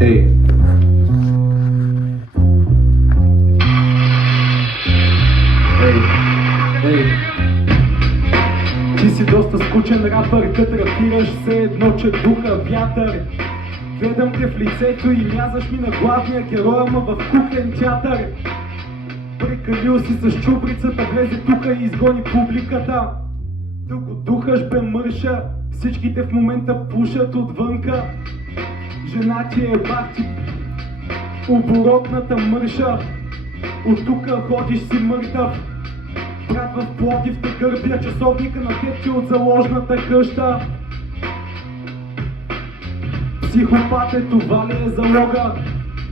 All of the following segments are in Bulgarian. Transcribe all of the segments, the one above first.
Ей! Ей! Ей! Ти си доста скучен рапър, като рапираш все едно, че духа вятър. Гледам те в лицето и мязаш ми на главния герой, ама в куклен театър. Прекалил си с чубрицата, влезе тука и изгони публиката. Да го духаш бе мърша, всичките в момента пушат отвънка. Жена ти е бахти, оборотната мърша. От тука ходиш си мъртъв. Брат в Пловдив те гърбя, часовника на теб ти от заложната къща. Психопат е, това ли е залога?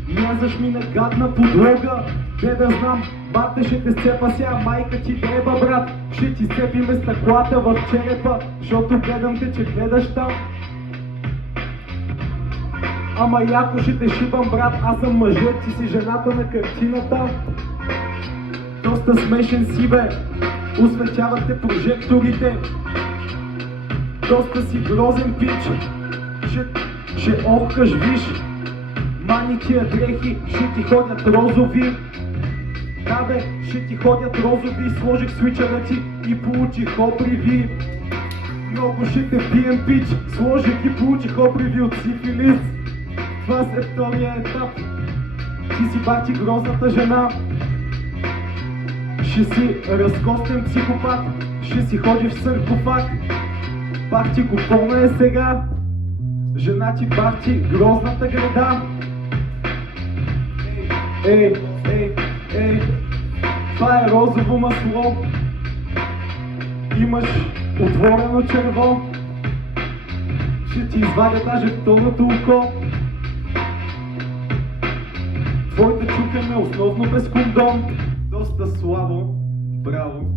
Мязаш ми на гадна подлога. Де да знам, бате ще те сцепа ся, майка ти деба, брат. Ще ти сцепиме стъклата в черепа, защото гледам те, че гледаш там. Ама яко ще те шибам, брат, аз съм мъжът, ти си жената на картината. Доста смешен си, бе, осветявате прожекторите. Доста си грозен пич, ще охкаш, виж. Мани тия дрехи, ще ти ходят розови. Да бе, ще ти ходят розови, сложих свичера ти и получих обриви. Много ще те бием, пич, сложих и получих обриви от сифилис. Това е втория етап. Ти си бати грозната жена. Ще си разкостен психопат, ще си ходиш в саркофаг. Бах ти го пълна е сега. Жена ти бах ти грозната града. Ей, ей, ей, това е розово масло. Имаш отворено черво. Ще ти извадя даже второто око. Твоите чукане основно без кондом. Доста слабо, браво.